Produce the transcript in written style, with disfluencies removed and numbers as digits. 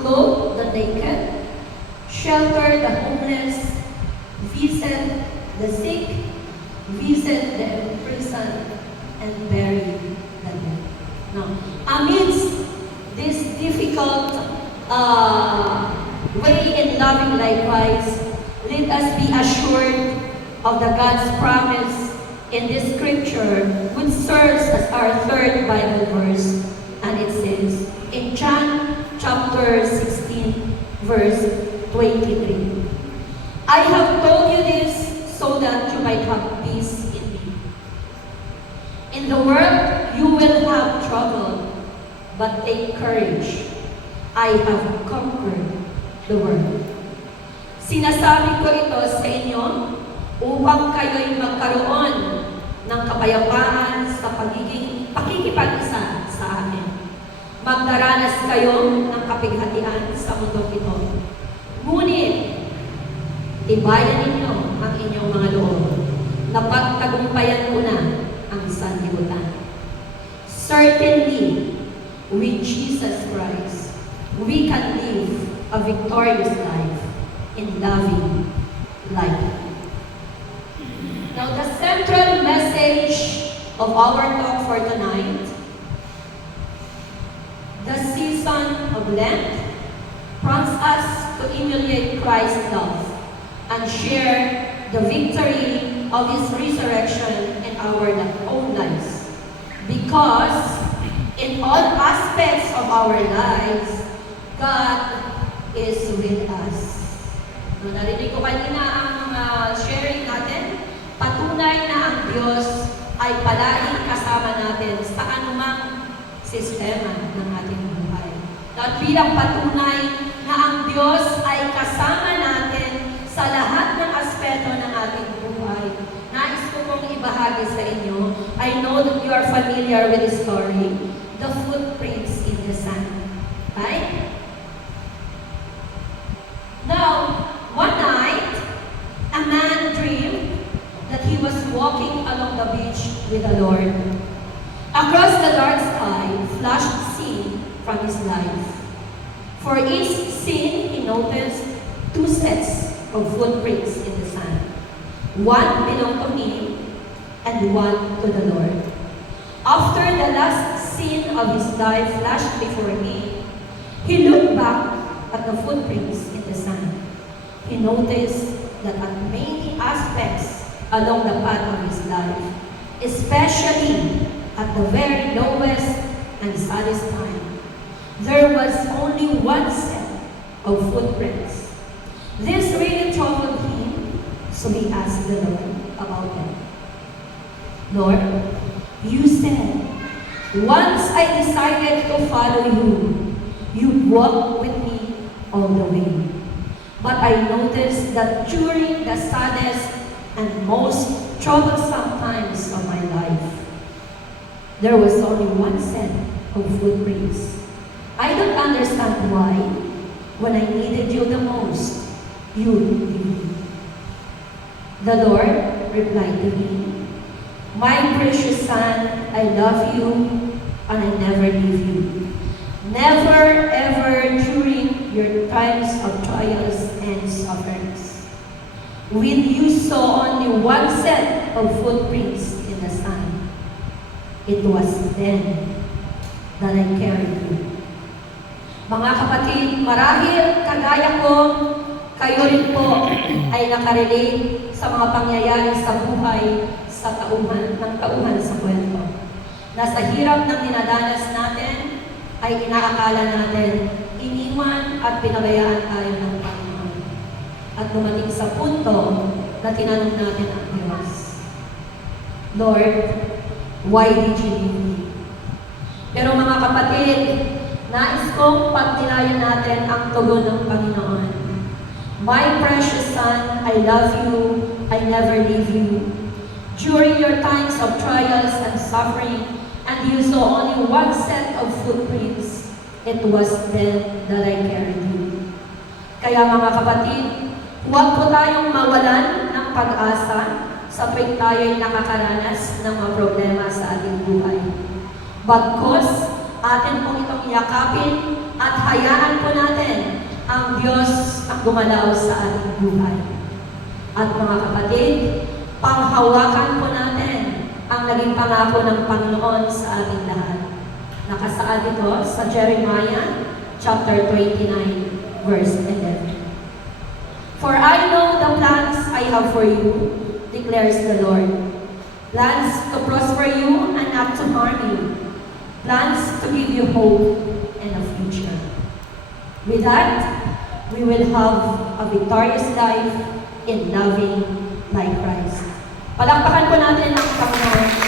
clothe the naked, shelter the homeless, visit the sick, visit the imprisoned, and bury the dead. Now, amidst this difficult way in loving likewise, let us be assured of the God's promise in this scripture, which serves as our third Bible verse, and it says in John chapter 16, verse 23, I have told you this so that you might have peace in me. In the world, you will have trouble, but take courage. I have conquered the world. Sinasabi ko ito sa inyo upang kayo'y magkaroon ng kapayapaan sa pakikipag-isa sa akin. Magdaranas kayo ng kapighatian sa mundong ito. Ngunit, tibayan ninyo ang inyong mga loob na pagtagumpayan ko na ang sanlibutan. Certainly, with Jesus Christ, we can live a victorious life in loving life. Now, the central message of our talk for tonight, the season of Lent, prompts us to emulate Christ's love and share the victory of His resurrection in our own lives. Because in all aspects of our lives, God is with us. No, narinig ko kanina ang sharing natin, patunay na ang Diyos ay palaging kasama natin sa anumang sistema ng ating buhay. At bilang patunay na ang Diyos ay kasama natin sa lahat ng aspeto ng ating buhay, nais ko pong ibahagi sa inyo, I know that you are familiar with the story, the footprints in the sand. Right? Now, one night, a man dreamed that he was walking along the beach with the Lord. Across the dark sky flashed a scene from his life. For each scene, he noticed two sets of footprints in the sand. One belonged to him, and one to the Lord. After the last scene of his life flashed before him, he looked back at the footprints in the sand. He noticed that at many aspects along the path of his life, especially at the very lowest and saddest time, there was only one set of footprints. This really troubled him, so he asked the Lord about them. Lord, you said, once I decided to follow you, you'd walk with me all the way. But I noticed that during the saddest and most troublesome times of my life, there was only one set of footprints. I don't understand why, when I needed you the most, you leave me. The Lord replied to him, my precious son, I love you and I never leave you. Never ever during your times of trials and sufferings. When you saw only one set of footprints in the sand, it was then that I carried you. Mga kapatid, marahil kagaya ko, kayo rin po ay nakarelate sa mga pangyayari sa buhay sa tauhan sa kwento. Nasa hirap ng dinadanas natin, ay inaakala natin, iniwan at pinabayaan tayo ng Panginoon. At dumating sa punto na tinanong natin ang Diyos, Lord, why did you leave me? Pero mga kapatid, nais kong pagnilayan natin ang tugon ng Panginoon. My precious son, I love you, I never leave you. During your times of trials and suffering, and you saw only one set of footprints, it was then that I carried you. Kaya mga kapatid, huwag po tayong mawalan ng pag-asa sa tuwing tayo'y nakakaranas ng mga problema sa ating buhay. Bagkus, atin pong itong yakapin at hayaan po natin ang Diyos ang gumalaw sa ating buhay. At mga kapatid, panghawakan po natin ang naging pangako ng Panginoon sa ating lahat. Nakasaad ito sa Jeremiah chapter 29, verse 11. For I know the plans I have for you, declares the Lord. Plans to prosper you and not to harm you. Plans to give you hope and a future. With that, we will have a victorious life in loving like Christ. Palakpakan po natin ang Panginoon.